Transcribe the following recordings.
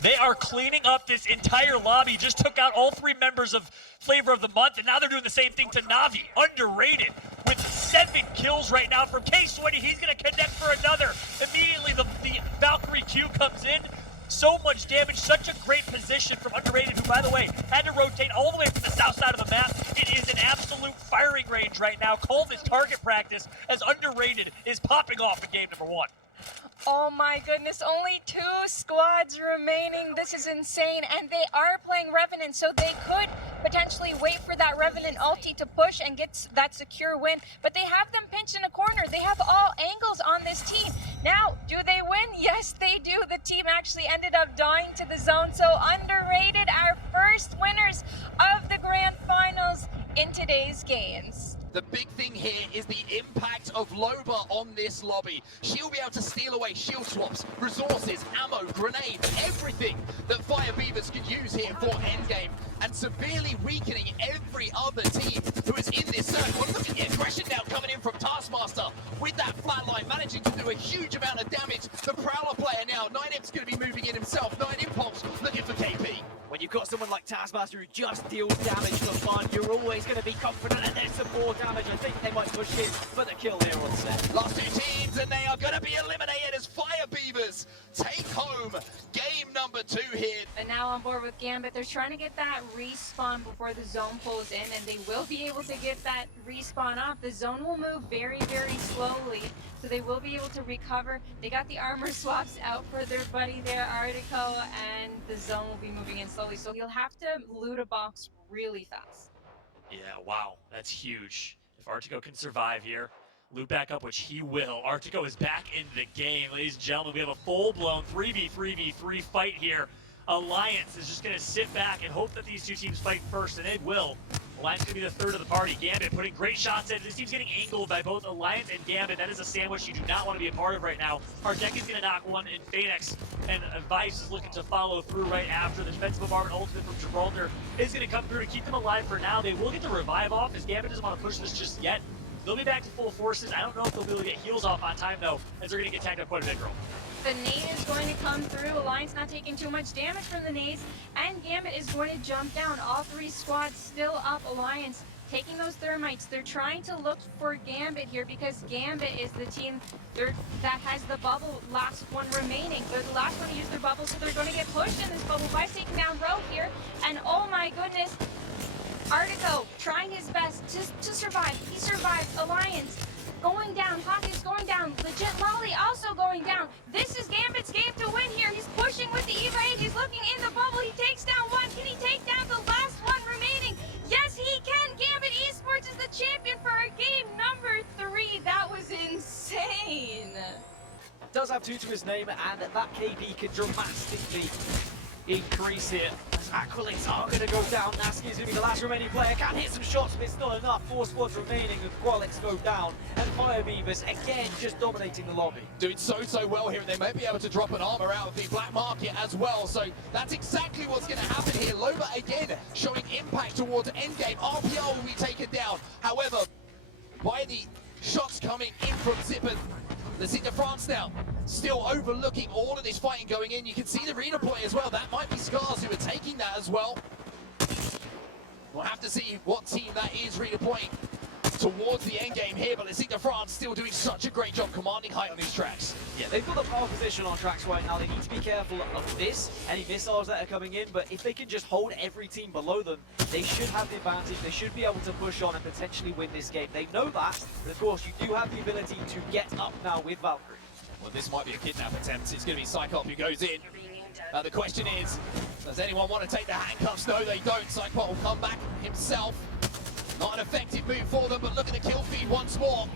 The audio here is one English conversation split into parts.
They are cleaning up this entire lobby. Just took out all 3 members of Flavor of the Month, and now they're doing the same thing to Navi. Underrated with 7 kills right now from K-Sweaty. He's going to connect for another. Immediately, the Valkyrie Q comes in. So much damage, such a great position from Underrated, who, by the way, had to rotate all the way from the south side of the map. It is an absolute firing range right now. Call this target practice as Underrated is popping off in game number 1. Oh my goodness, only 2 squads remaining. This is insane, and they are playing Revenant, so they could potentially wait for that Revenant ulti to push and get that secure win, but they have them pinched in a corner. They have all angles on this team. Now, do they win? Yes, they do. The team actually ended up dying to the zone, so Underrated, our first winners of the Grand Finals in today's games. The big thing here is the impact of Loba on this lobby. She'll be able to steal away shield swaps, resources, ammo, grenades, everything that Fire Beavers could use here for endgame, and severely weakening every other team who is in this circle. Look at the aggression now coming in from Taskmaster with that flatline, managing to do a huge amount of damage. The Prowler player now, 9imp's going to be moving in himself. 9impulse looking for KP. When you've got someone like Taskmaster who just deals damage for fun, you're always going to be confident and there's some more damage. I think they might push in for the kill here on set. Last 2 teams and they are going to be eliminated as Fire Beavers take home game number 2 here. And now on board with Gambit, they're trying to get that respawn before the zone pulls in, and they will be able to get that respawn off. The zone will move very, very slowly, so they will be able to recover. They got the armor swaps out for their buddy there, Artico, and the zone will be moving in slowly, so you'll have to loot a box really fast. Yeah, wow, that's huge. If Artico can survive here, loot back up, which he will. Artico is back in the game. Ladies and gentlemen, we have a full-blown 3v3v3 fight here. Alliance is just going to sit back and hope that these 2 teams fight first, and it will. Alliance going to be the third of the party. Gambit putting great shots in. This team's getting angled by both Alliance and Gambit. That is a sandwich you do not want to be a part of right now. Hardek is going to knock one in Phoenix, and Vice is looking to follow through right after. The defensive bombardment ultimate from Gibraltar is going to come through to keep them alive for now. They will get the revive off, as Gambit doesn't want to push this just yet. They'll be back to full forces. I don't know if they'll be able to get heals off on time, though, as they're going to get tagged up quite a bit, girl. The nade is going to come through. Alliance not taking too much damage from the nades, and Gambit is going to jump down. All 3 squads still up. Alliance taking those thermites. They're trying to look for Gambit here because Gambit is the team that has the bubble last one remaining. They're the last one to use their bubble, so they're going to get pushed in this bubble by taking down Rogue here. And oh my goodness, Artico trying his best to survive. He survived. Alliance going down. Hawkins going down. Legit Lolly also going down. This is Gambit's game to win here. He's pushing with the Eva 8. He's looking in the bubble. He takes down one. Can he take down the last one remaining? Yes, he can. Gambit Esports is the champion for our game number 3. That was insane. Does have 2 to his name, and that KP can dramatically increase it. Aqualids are going to go down. Nasky is going to be the last remaining player. Can hit some shots, but it's not enough. 4 squads remaining, and Qualix go down. And Fire Beavers, again, just dominating the lobby. Doing so well here, and they may be able to drop an armor out of the black market as well. So that's exactly what's going to happen here. Loba, again, showing impact towards endgame. RPR will be taken down. However, by the shots coming in from Zippeth, the Cite de France now still overlooking all of this fighting going in. You can see the redeploy as well. That might be Scars who are taking that as well. We'll have to see what team that is redeploying towards the end game here, but the Cite de France still doing such a great job commanding height on these tracks. Yeah, they've got the power position on tracks right now. They need to be careful of this, any missiles that are coming in, but if they can just hold every team below them, they should have the advantage. They should be able to push on and potentially win this game. They know that, but of course, you do have the ability to get up now with Valkyrie. Well, this might be a kidnap attempt. It's going to be Psychop who goes in. The question is, does anyone want to take the handcuffs? No, they don't. Psychop will come back himself. Not an effective move for them, but look at the kill feed once more.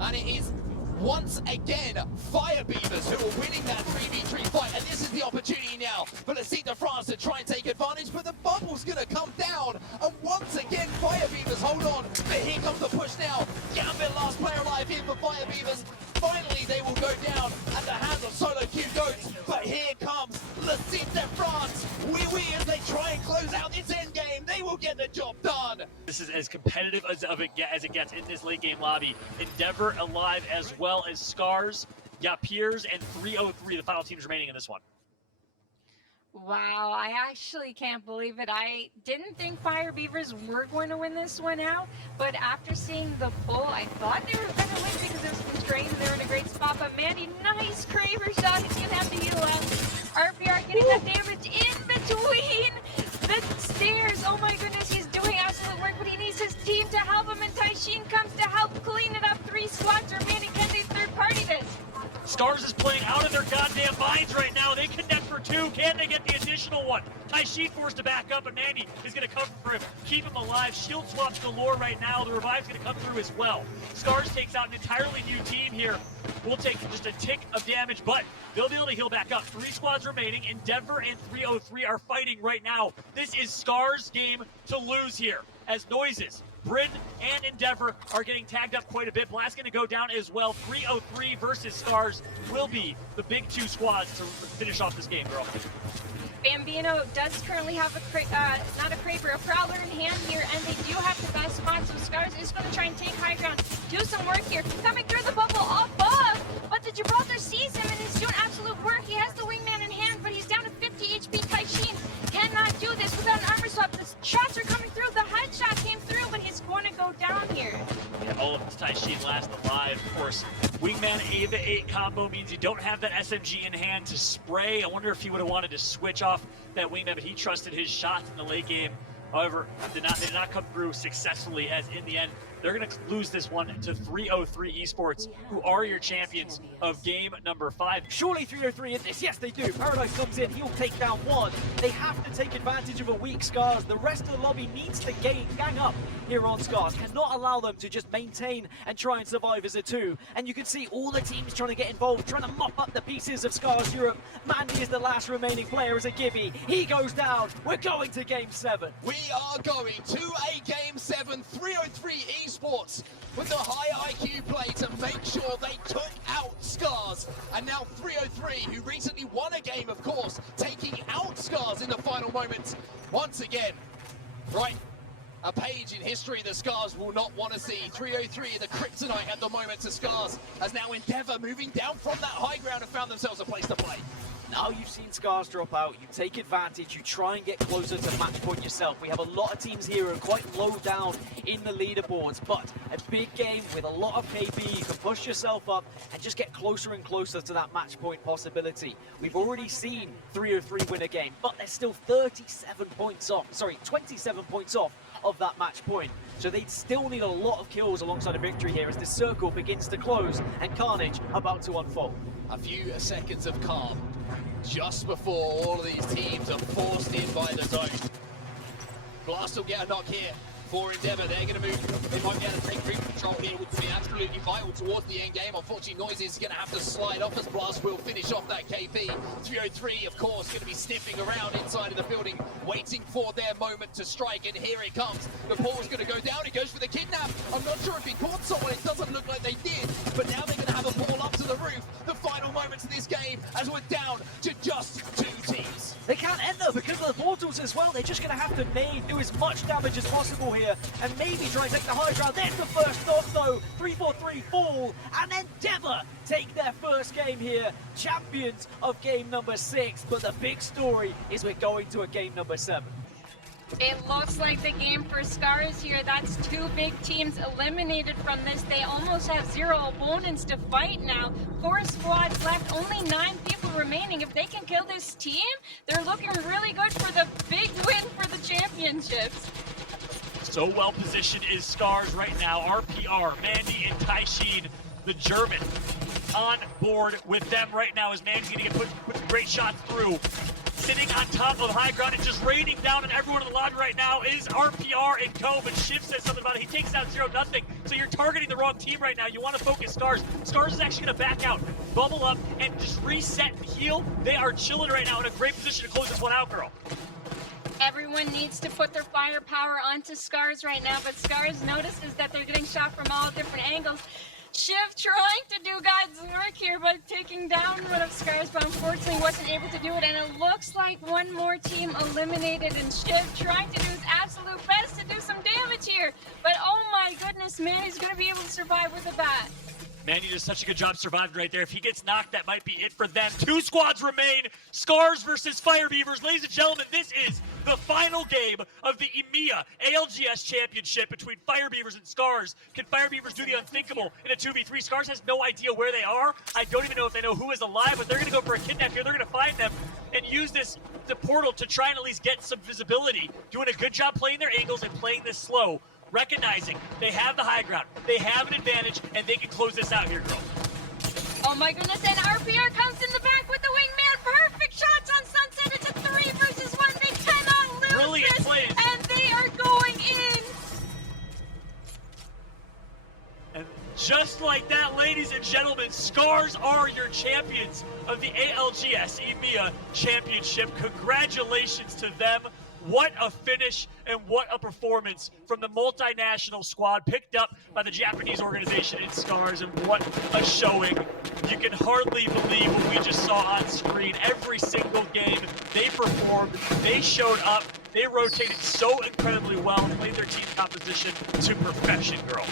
And it is once again Fire Beavers who are winning that 3v3 fight. And this is the opportunity now for the Cite de France to try and take advantage, but the bubble's going to come down. And once again, Fire Beavers hold on. But here comes the push now. Gambit, last player alive here for Fire Beavers. Finally, they will go down at the hands of Solo Q Goats. But here comes the Cite de France. Oui, as they try and close out this end game, they will get the job done. This is as competitive as it gets in this late game lobby. Endeavor alive as well as Scars, Yapiers, and 303, the final teams remaining in this one. Wow, I actually can't believe it. I didn't think Fire Beavers were going to win this one out, but after seeing the bull, I thought they were going to win because there was constraints and they were in a great spot. But Mandy, nice Kraber shot. He's going to have to heal out. RPR getting that damage in between the stairs. Oh my goodness, he's doing absolute work, but he needs his team to help him, and Taishin comes to help clean it up. 3 squads remaining. Can they third party this? Scars is playing out of their goddamn minds right now. They connect for 2. Can they get the additional one? Taishin forced to back up, and Mandy is going to cover for him, keep him alive. Shield swaps galore right now. The revive's going to come through as well. Scars takes out an entirely new team here. We'll take just a tick of damage, but they'll be able to heal back up. 3 squads remaining. Endeavor and 303 are fighting right now. This is Scars' game to lose here, as Noises, Bryn, and Endeavor are getting tagged up quite a bit. Blast going to go down as well. 303 versus Scars will be the big 2 squads to finish off this game, girl. Bambino does currently have a Prowler in hand here, and they do have the best spot, so Scars is going to try and take high ground, do some work here, coming through the bubble above, but the Gibraltar sees him and is doing absolute work. He has the wingman in hand, but he's down to 50 HP. Taishin cannot do this without an armor swap. The shots are coming through, the headshot came through, but he's going to go down here. Yeah, all of Taishin last alive, of course. Wingman Ava 8 combo means you don't have that SMG in hand to spray. I wonder if he would have wanted to switch off that Wingman, but he trusted his shots in the late game. However, they did not come through successfully, as in the end, they're going to lose this one to 303 Esports, who are your champions of game number 5. Surely 303 in this. Yes, they do. Paradise comes in. He'll take down 1. They have to take advantage of a weak Scars. The rest of the lobby needs to gang up here on Scars. Cannot allow them to just maintain and try and survive as a 2. And you can see all the teams trying to get involved, trying to mop up the pieces of Scars Europe. Mandy is the last remaining player as a Gibby. He goes down. We're going to game 7. We are going to a game 7, 303 Esports with the high IQ play to make sure they took out Scars. And now 303, who recently won a game, of course, taking out Scars in the final moments once again. Right, a page in history the Scars will not want to see. 303, the kryptonite at the moment to Scars, as now Endeavor moving down from that high ground and found themselves a place to play. Now you've seen Scars drop out, you take advantage, you try and get closer to match point yourself. We have a lot of teams here who are quite low down in the leaderboards, but a big game with a lot of KP, you can push yourself up and just get closer and closer to that match point possibility. We've already seen 303 win a game, but they're still 27 points off of that match point. So they still need a lot of kills alongside a victory here as this circle begins to close and carnage about to unfold. A few seconds of calm just before all of these teams are forced in by the zone. Blast will get a knock here for Endeavor. They're going to move. They might be able to take group control here, which will be absolutely vital towards the end game. Unfortunately, Noises is going to have to slide off as Blast will finish off that KP. 303, of course, going to be sniffing around inside of the building, waiting for their moment to strike, and here it comes. The ball is going to go down. It goes for the kidnap. I'm not sure if he caught someone. It doesn't look like they did, but now they're going to have a ball up to the roof. The final moments of this game as we're down to just 2 teams. They can't end though because of the portals as well. They're just going to have to nade, do as much damage as possible here, and maybe try and take the high ground. There's the first knock though. 343 fall, and Endeavor take their first game here. Champions of game number 6, but the big story is we're going to a game number 7. It looks like the game for Scars here. That's 2 big teams eliminated from this. They almost have 0 opponents to fight now. 4 squads left, only 9 people remaining. If they can kill this team, they're looking really good for the big win for the championships. So well positioned is Scars right now. RPR, Mandy, and Taishin, the German, on board with them right now as Mandy's going to put some great shots through. Sitting on top of the high ground and just raining down on everyone in the lobby right now is RPR and Co. But Shiv says something about it. He takes out 0-0. So you're targeting the wrong team right now. You want to focus Scars. Scars is actually going to back out, bubble up, and just reset and heal. They are chilling right now in a great position to close this one out, girl. Everyone needs to put their firepower onto Scars right now, but Scars notices that they're getting shot from all different angles. Shiv trying to do God's work here by taking down one of Scars, but unfortunately wasn't able to do it, and it looks like one more team eliminated, and Shiv trying to do his absolute best to do some damage here, but oh my goodness, man, he's going to be able to survive with a bat. Manny does such a good job surviving right there. If he gets knocked, that might be it for them. 2 squads remain. Scars versus Fire Beavers. Ladies and gentlemen, this is the final game of the EMEA ALGS Championship between Fire Beavers and Scars. Can Fire Beavers do the unthinkable in a 2v3? Scars has no idea where they are. I don't even know if they know who is alive, but they're going to go for a kidnap here. They're going to find them and use the portal to try and at least get some visibility. Doing a good job playing their angles and playing this slow. Recognizing they have the high ground, they have an advantage, and they can close this out here, girl. Oh my goodness, and RPR comes in the back with the wingman. Perfect shots on Sunset. It's a 3 versus 1. They cannot lose Brilliant this, plays. and they are going in. And just like that, ladies and gentlemen, Scars are your champions of the ALGS EMEA Championship. Congratulations to them. What a finish and what a performance from the multinational squad picked up by the Japanese organization in Scars, and what a showing. You can hardly believe what we just saw on screen. Every single game, they performed, they showed up, they rotated so incredibly well and played their team composition to perfection, girl.